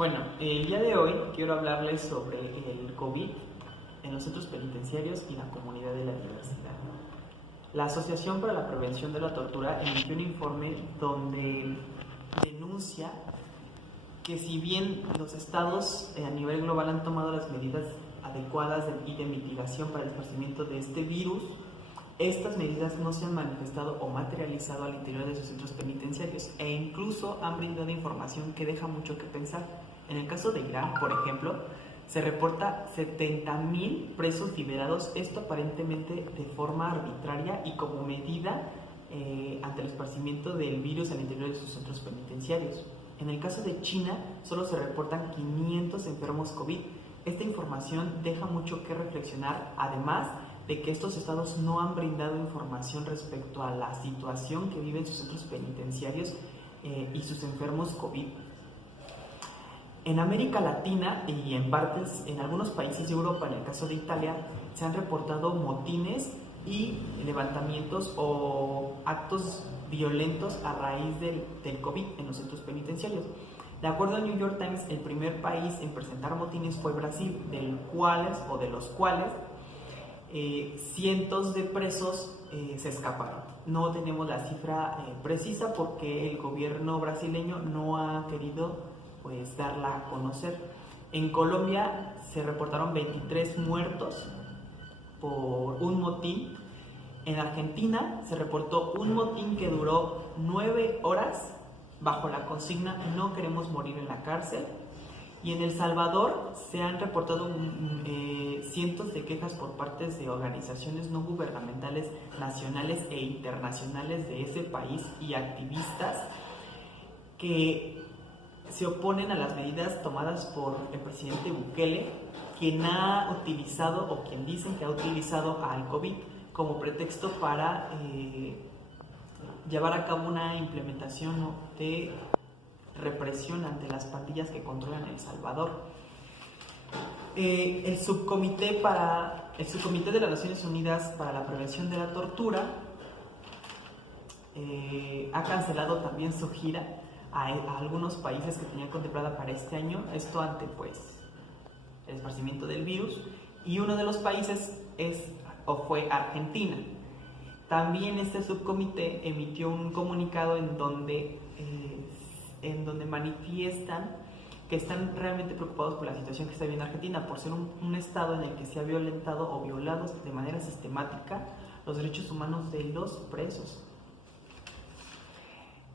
Bueno, el día de hoy quiero hablarles sobre el COVID en los centros penitenciarios y la comunidad de la diversidad. La Asociación para la Prevención de la Tortura emitió un informe donde denuncia que si bien los estados a nivel global han tomado las medidas adecuadas y de mitigación para el esparcimiento de este virus, estas medidas no se han manifestado o materializado al interior de sus centros penitenciarios e incluso han brindado información que deja mucho que pensar. En el caso de Irán, por ejemplo, se reporta 70,000 presos liberados, esto aparentemente de forma arbitraria y como medida ante el esparcimiento del virus al interior de sus centros penitenciarios. En el caso de China, solo se reportan 500 enfermos COVID. Esta información deja mucho que reflexionar, además de que estos estados no han brindado información respecto a la situación que viven sus centros penitenciarios y sus enfermos COVID. En América Latina y en algunos países de Europa, en el caso de Italia, se han reportado motines y levantamientos o actos violentos a raíz del COVID en los centros penitenciarios. De acuerdo al New York Times, el primer país en presentar motines fue Brasil, de los cuales cientos de presos se escaparon. No tenemos la cifra precisa porque el gobierno brasileño no ha querido darla a conocer. En Colombia se reportaron 23 muertos por un motín. En Argentina se reportó un motín que duró 9 horas bajo la consigna "no queremos morir en la cárcel". Y en El Salvador se han reportado cientos de quejas por parte de organizaciones no gubernamentales nacionales e internacionales de ese país y activistas que se oponen a las medidas tomadas por el presidente Bukele, quien ha utilizado o quien dicen que ha utilizado al COVID como pretexto para llevar a cabo una implementación de represión ante las pandillas que controlan El Salvador. El subcomité de las Naciones Unidas para la Prevención de la Tortura ha cancelado también su gira a algunos países que tenían contemplada para este año, esto ante el esparcimiento del virus, y uno de los países fue Argentina. También este subcomité emitió un comunicado en donde manifiestan que están realmente preocupados por la situación que está viviendo Argentina, por ser un estado en el que se ha violentado o violado de manera sistemática los derechos humanos de los presos.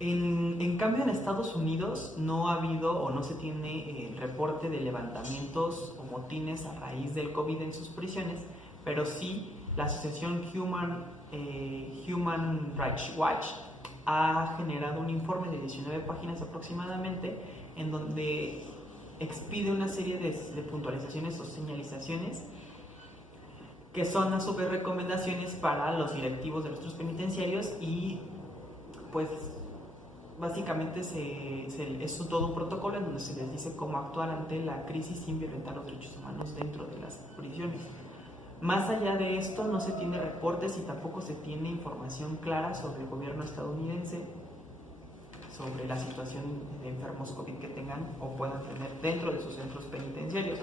En cambio, en Estados Unidos no ha habido o no se tiene el reporte de levantamientos o motines a raíz del COVID en sus prisiones, pero sí la asociación Human Rights Watch ha generado un informe de 19 páginas aproximadamente en donde expide una serie de puntualizaciones o señalizaciones que son a su vez recomendaciones para los directivos de nuestros penitenciarios y básicamente es todo un protocolo en donde se les dice cómo actuar ante la crisis sin violentar los derechos humanos dentro de las prisiones. Más allá de esto, no se tiene reportes y tampoco se tiene información clara sobre el gobierno estadounidense, sobre la situación de enfermos COVID que tengan o puedan tener dentro de sus centros penitenciarios.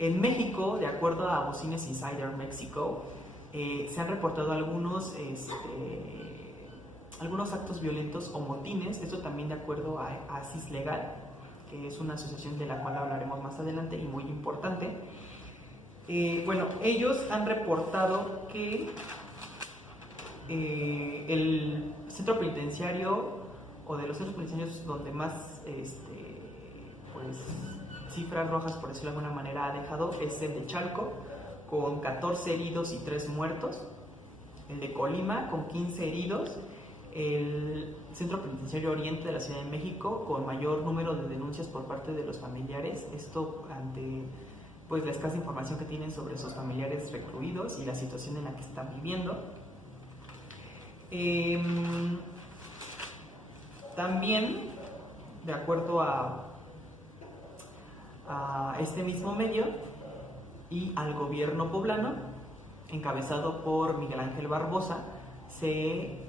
En México, de acuerdo a Business Insider México, se han reportado algunos actos violentos o motines, esto también de acuerdo a ASIS Legal, que es una asociación de la cual hablaremos más adelante y muy importante. Ellos han reportado que el centro penitenciario o de los centros penitenciarios donde más cifras rojas, por decirlo de alguna manera, ha dejado es el de Chalco, con 14 heridos y 3 muertos, el de Colima con 15 heridos, el Centro Penitenciario Oriente de la Ciudad de México con mayor número de denuncias por parte de los familiares, esto ante la escasa información que tienen sobre sus familiares recluidos y la situación en la que están viviendo. También, de acuerdo a este mismo medio y al gobierno poblano, encabezado por Miguel Ángel Barbosa, se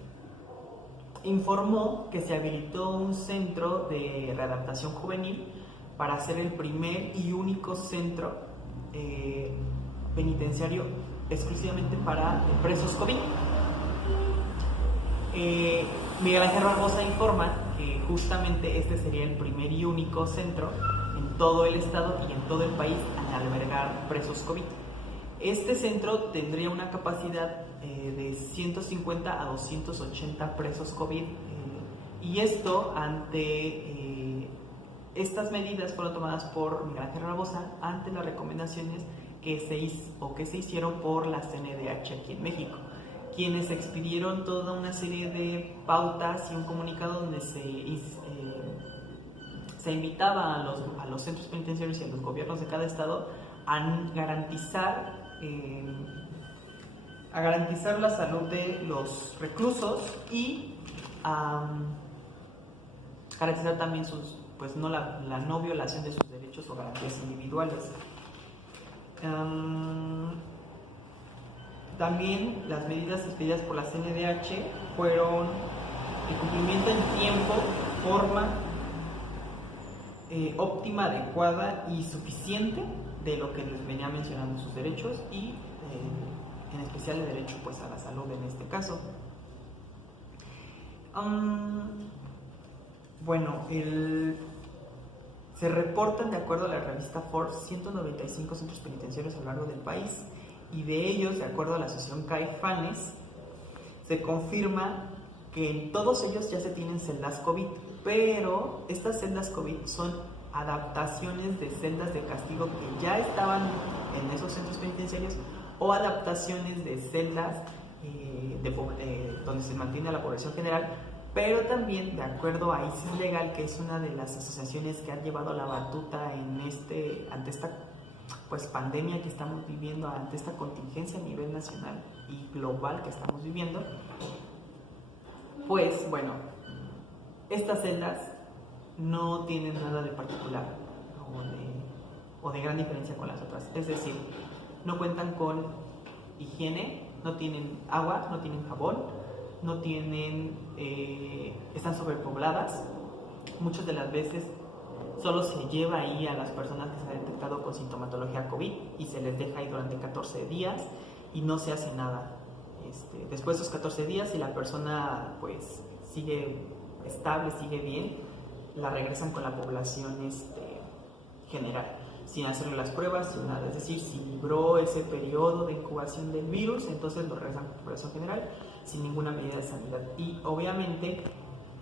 informó que se habilitó un centro de readaptación juvenil para ser el primer y único centro penitenciario exclusivamente para presos COVID. Miguel Ángel Barbosa informa que justamente este sería el primer y único centro en todo el estado y en todo el país en albergar presos COVID. Este centro tendría una capacidad de 150 a 280 presos COVID y esto estas medidas fueron tomadas por Miguel Ángel Barbosa ante las recomendaciones que se hicieron por la CNDH aquí en México, quienes expidieron toda una serie de pautas y un comunicado donde se invitaba a los centros penitenciarios y a los gobiernos de cada estado a garantizar la salud de los reclusos y garantizar también la no violación de sus derechos o garantías individuales. También las medidas expedidas por la CNDH fueron el cumplimiento en tiempo, forma óptima, adecuada y suficiente de lo que les venía mencionando, sus derechos y en especial el derecho a la salud en este caso. Se reportan, de acuerdo a la revista Forbes, 195 centros penitenciarios a lo largo del país, y de ellos, de acuerdo a la asociación Caifanes, se confirma que en todos ellos ya se tienen celdas COVID, pero estas celdas COVID son adaptaciones de celdas de castigo que ya estaban en esos centros penitenciarios o adaptaciones de celdas donde se mantiene la población general, pero también de acuerdo a ICES Legal, que es una de las asociaciones que han llevado la batuta ante esta pandemia que estamos viviendo, ante esta contingencia a nivel nacional y global que estamos viviendo, estas celdas no tienen nada de particular o de gran diferencia con las otras, es decir, no cuentan con higiene, no tienen agua, no tienen jabón, están sobrepobladas. Muchas de las veces solo se lleva ahí a las personas que se han detectado con sintomatología COVID y se les deja ahí durante 14 días y no se hace nada. Después de esos 14 días, si la persona sigue estable, sigue bien, la regresan con la población general, sin hacerle las pruebas, sin nada. Es decir, si libró ese periodo de incubación del virus, entonces lo regresan con la población general sin ninguna medida de sanidad. Y obviamente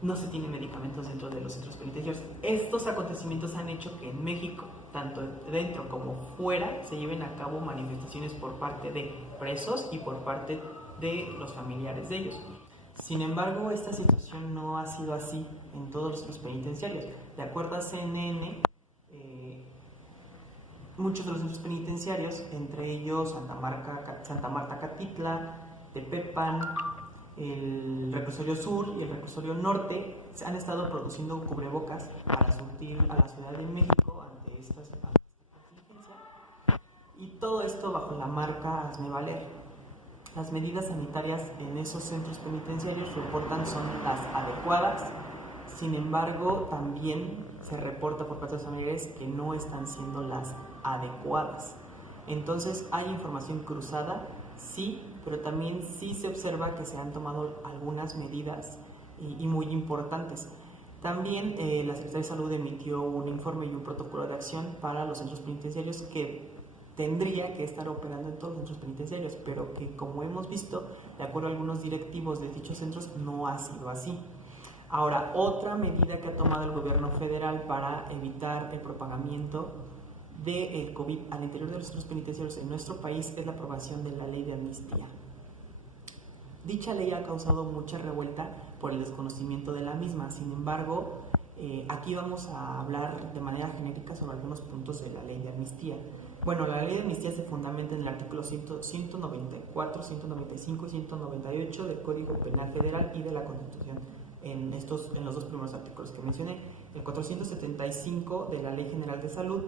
no se tienen medicamentos dentro de los centros penitenciarios. Estos acontecimientos han hecho que en México, tanto dentro como fuera, se lleven a cabo manifestaciones por parte de presos y por parte de los familiares de ellos. Sin embargo, esta situación no ha sido así en todos los centros penitenciarios. De acuerdo a CNN, muchos de los centros penitenciarios, entre ellos Santa Marta Catitla, Tepepan, el Reclusorio Sur y el Reclusorio Norte, se han estado produciendo cubrebocas para surtir a la Ciudad de México ante esta contingencia, y todo esto bajo la marca Hazme Valer. Las medidas sanitarias en esos centros penitenciarios reportan son las adecuadas. Sin embargo, también se reporta por parte de los familiares que no están siendo las adecuadas. Entonces, hay información cruzada, sí, pero también sí se observa que se han tomado algunas medidas y muy importantes. También la Secretaría de Salud emitió un informe y un protocolo de acción para los centros penitenciarios que tendría que estar operando en todos los centros penitenciarios, pero que, como hemos visto, de acuerdo a algunos directivos de dichos centros, no ha sido así. Ahora, otra medida que ha tomado el gobierno federal para evitar el propagamiento del COVID al interior de los centros penitenciarios en nuestro país es la aprobación de la ley de amnistía. Dicha ley ha causado mucha revuelta por el desconocimiento de la misma. Sin embargo, aquí vamos a hablar de manera genérica sobre algunos puntos de la ley de amnistía. Bueno, la ley de amnistía se fundamenta en el artículo 194, 195 y 198 del Código Penal Federal y de la Constitución. En los dos primeros artículos que mencioné, el 475 de la Ley General de Salud,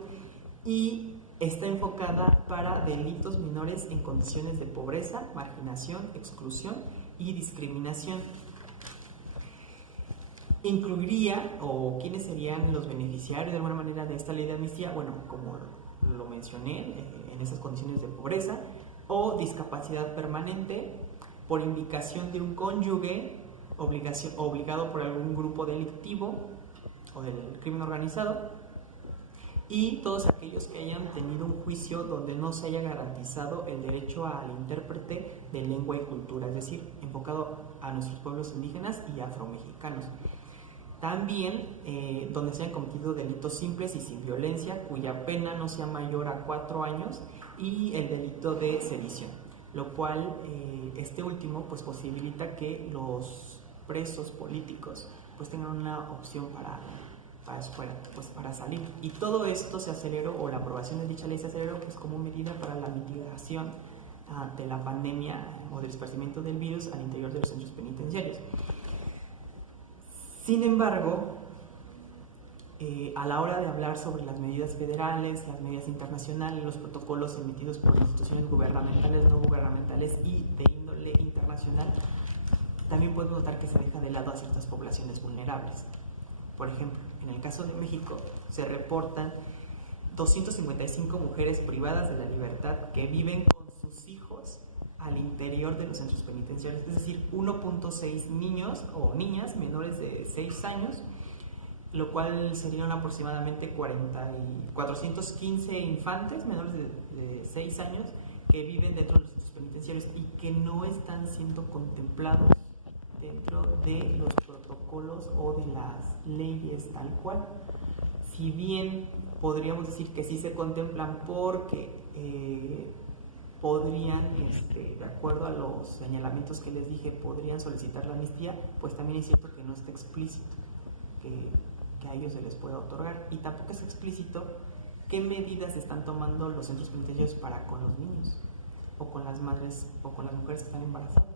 y está enfocada para delitos menores en condiciones de pobreza, marginación, exclusión y discriminación. incluiría, o quiénes serían los beneficiarios de alguna manera de esta ley de amnistía, bueno, como lo mencioné, en esas condiciones de pobreza o discapacidad permanente por indicación de un cónyuge obligado por algún grupo delictivo o del crimen organizado, y todos aquellos que hayan tenido un juicio donde no se haya garantizado el derecho al intérprete de lengua y cultura, es decir, enfocado a nuestros pueblos indígenas y afromexicanos. También donde se hayan cometido delitos simples y sin violencia, cuya pena no sea mayor a 4 años, y el delito de sedición, lo cual este último pues posibilita que los presos políticos pues tengan una opción para salir. Y todo esto se aceleró, o la aprobación de dicha ley se aceleró pues como medida para la mitigación de la pandemia o del esparcimiento del virus al interior de los centros penitenciarios. Sin embargo, a la hora de hablar sobre las medidas federales, las medidas internacionales, los protocolos emitidos por instituciones gubernamentales, no gubernamentales y de índole internacional, también podemos notar que se deja de lado a ciertas poblaciones vulnerables. Por ejemplo, en el caso de México se reportan 255 mujeres privadas de la libertad que viven con sus hijos al interior de los centros penitenciarios, es decir, 1.6 niños o niñas menores de 6 años, lo cual serían aproximadamente 415 infantes menores de 6 años que viven dentro de los centros penitenciarios y que no están siendo contemplados dentro de los protocolos o de las leyes tal cual. Si bien podríamos decir que sí se contemplan porque podrían, de acuerdo a los señalamientos que les dije, podrían solicitar la amnistía, pues también es cierto que no está explícito que a ellos se les pueda otorgar, y tampoco es explícito qué medidas están tomando los centros penitenciarios para con los niños o con las madres o con las mujeres que están embarazadas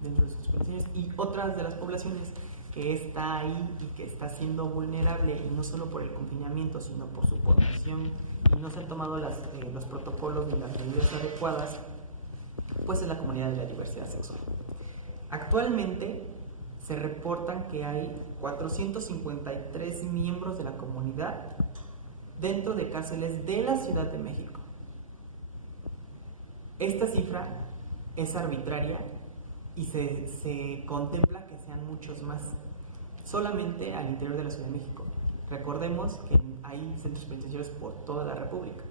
dentro de sus penitenciarios. Y otras de las poblaciones que está ahí y que está siendo vulnerable, y no solo por el confinamiento, sino por su condición, y no se han tomado los protocolos ni las medidas adecuadas, pues es la comunidad de la diversidad sexual. Actualmente se reportan que hay 453 miembros de la comunidad dentro de cárceles de la Ciudad de México. Esta cifra es arbitraria y se contempla que sean muchos más, solamente al interior de la Ciudad de México. Recordemos que hay centros penitenciarios por toda la República.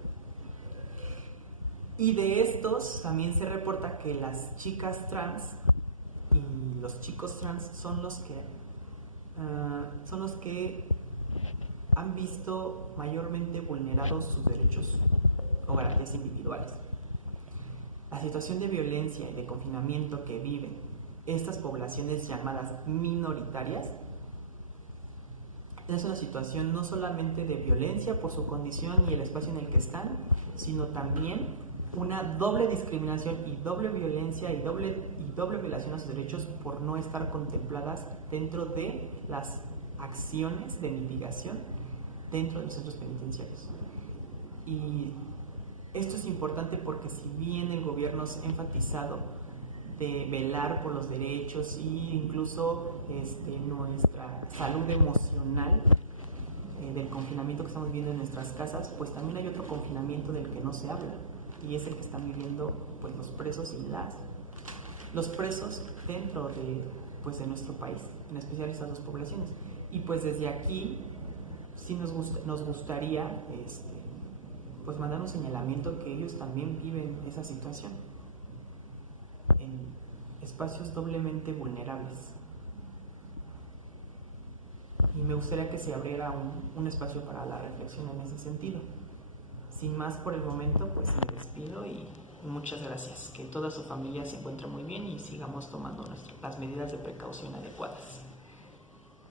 Y de estos también se reporta que las chicas trans y los chicos trans son los que han visto mayormente vulnerados sus derechos o garantías individuales. La situación de violencia y de confinamiento que viven estas poblaciones llamadas minoritarias es una situación no solamente de violencia por su condición y el espacio en el que están, sino también una doble discriminación y doble violencia y doble violación a sus derechos por no estar contempladas dentro de las acciones de mitigación dentro de los centros penitenciarios. Y esto es importante porque si bien el gobierno se ha enfatizado de velar por los derechos e incluso nuestra salud emocional del confinamiento que estamos viviendo en nuestras casas, pues también hay otro confinamiento del que no se habla, y es el que están viviendo pues los presos y los presos dentro de nuestro país, en especial estas dos poblaciones. Y pues desde aquí sí nos gustaría pues mandar un señalamiento que ellos también viven esa situación en espacios doblemente vulnerables, y me gustaría que se abriera un espacio para la reflexión en ese sentido. Sin más por el momento, pues me despido y muchas gracias. Que toda su familia se encuentre muy bien y sigamos tomando las medidas de precaución adecuadas.